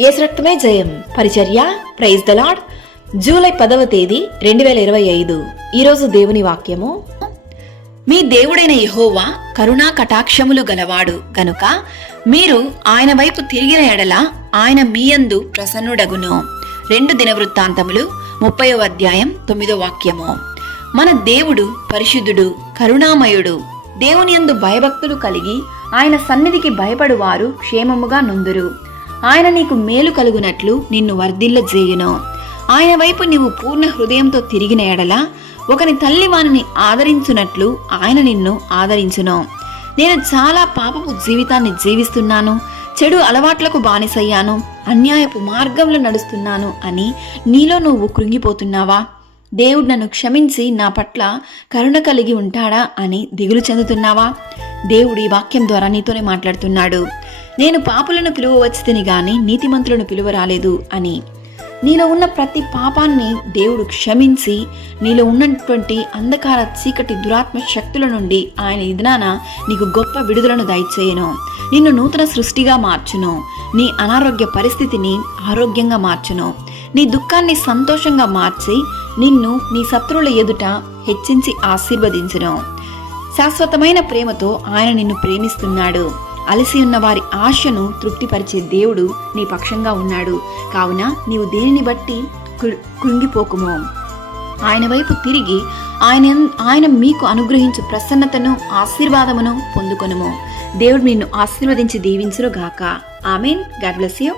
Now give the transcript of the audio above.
యేసు రక్తమే జయం పరిచర్య ప్రైజ్ ద లార్డ్. జూలై 10వ తేదీ 2025. ఈరోజు దేవుని వాక్యము, మీ దేవుడైన యెహోవా కరుణా కటాక్షములు గలవాడు గనుక మీరు ఆయన వైపు తిరిగిన ఎడల ఆయన మీయందు ప్రసన్నుడగును. 2 దినవృత్తాంతములు 30వ అధ్యాయం 9వ వాక్యము. మన దేవుడు పరిశుద్ధుడు, కరుణామయుడు. దేవుని యందు భయభక్తులు కలిగి ఆయన సన్నిధికి భయపడువారు క్షేమముగా నుందురు. ఆయన నీకు మేలు కలుగునట్లు నిన్ను వర్ధిల్లజేయును. ఆయన వైపు నీవు పూర్ణ హృదయంతో తిరిగిన ఎడల ఒకని తల్లి వానిని ఆదరించునట్లు ఆయన నిన్ను ఆదరించును. నేను చాలా పాపపు జీవితాన్ని జీవిస్తున్నాను, చెడు అలవాట్లకు బానిసయ్యాను, అన్యాయపు మార్గంలో నడుస్తున్నాను అని నీలో నువ్వు కృంగిపోతున్నావా? దేవుడు నన్ను క్షమించి నా పట్ల కరుణ కలిగి ఉంటాడా అని దిగులు చెందుతున్నావా? దేవుడు ఈ వాక్యం ద్వారా నీతోనే మాట్లాడుతున్నాడు. నేను పాపులను పిలువవచ్చితిని గాని నీతిమంతులను పిలువరాలేదు అని. నీలో ఉన్న ప్రతి పాపాన్ని దేవుడు క్షమించి నీలో ఉన్నటువంటి అంధకార చీకటి దురాత్మ శక్తుల నుండి ఆయన ఈ దినాన నీకు గొప్ప విడుదలను దయచేయను. నిన్ను నూతన సృష్టిగా మార్చును. నీ అనారోగ్య పరిస్థితిని ఆరోగ్యంగా మార్చును. నీ దుఃఖాన్ని సంతోషంగా మార్చి నిన్ను నీ శత్రువుల ఎదుట హెచ్చించి ఆశీర్వదించును. శాశ్వతమైన ప్రేమతో ఆయన నిన్ను ప్రేమిస్తున్నాడు. అలసి ఉన్న వారి ఆశను తృప్తిపరిచే దేవుడు నీ పక్షంగా ఉన్నాడు. కావున నీవు దేనిని బట్టి కృంగిపోకుము. ఆయన వైపు తిరిగి ఆయన మీకు అనుగ్రహించు ప్రసన్నతను ఆశీర్వాదమును పొందుకొనుము. దేవుడు నిన్ను ఆశీర్వదించి దీవించును గాక. ఆమేన్. God bless you.